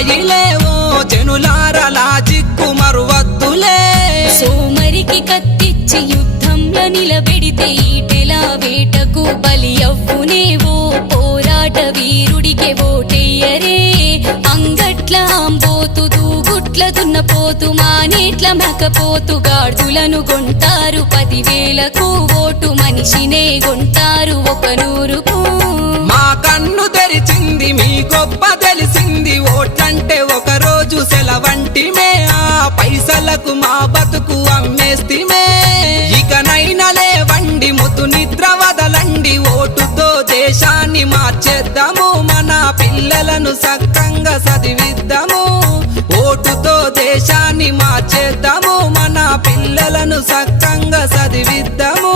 రాయిలేవో జనులారలా చిక్కు మరువద్దులే సోమరికి కత్తిచ్చి యుద్ధంలో నిలబెడితే ఈటెలా వేటకు బలి అవ్వునేవో పోరాట వీరుడికే ఓటెయ్యరే అంగట్ల అంబోతు దూగుట్ల దున్నపోతు మానేట్ల మేకపోతు గాడులను కొంటారు 10,000కు ఓటు మనిషినే కొంటారు 100కు మా కన్ను తెరిచింది మీ గొప్ప తెలిసింది ఓట్లంటే ఒక రోజు సెలవంటిమే ఆ పైసలకు మా బతుకు అమ్మేస్తిమే ఇకనైనా లేవండి ముతు నిద్ర వదలండి ఓటుతో దేశాన్ని మార్చేద్దాము మన పిల్లలను సక్కంగా చదివిద్దాము ఓటుతో దేశాన్ని మార్చేద్దాము మన పిల్లలను సక్కంగా చదివిద్దాము